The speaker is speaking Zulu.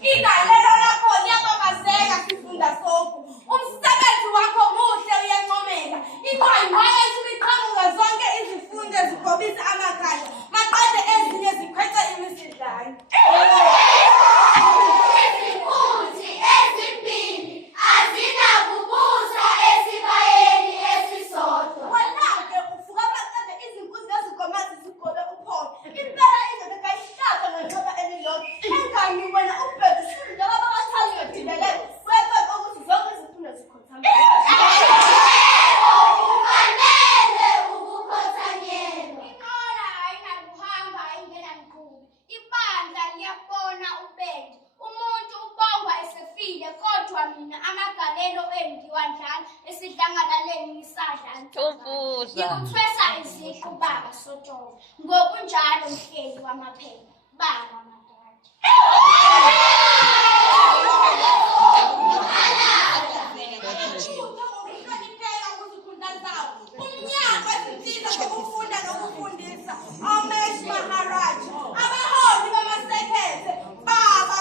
Igalelo lakho liyababazeka sifunda sonke. Umsebenzi wakho muhle uyancomeka. Iqhayiqhayi yethu liqhamuka zonke izifundo zigobisa amakhaya. Maqede ezinye zikhwethe imisidlana. Izinkunzi ezimbili azinakubusa esibayeni esisodwa. Wena-ke uvuka maqede izinkunzi ezigomasi zigobe uphondo. Impela indoda kayihlaba ngenxeba elilodwa. Engani wena ubheke shulu njengoba abathali bedilelele. Webheke ukuthi zonke izifundo zikhothame. Kufanele ukukhothanyelwa. Inqola ayinakuhamba ingenamqhubi. Ibandla liyabona upende. Umuntu ubongwa esefile, kodwa mina amagalelo endiwa njalo esidlangalaleni ngisadla ngikuthwesa iziqu baba Sotoba. Ngokunjalo mhleli wamaphepha baba Madada. Baba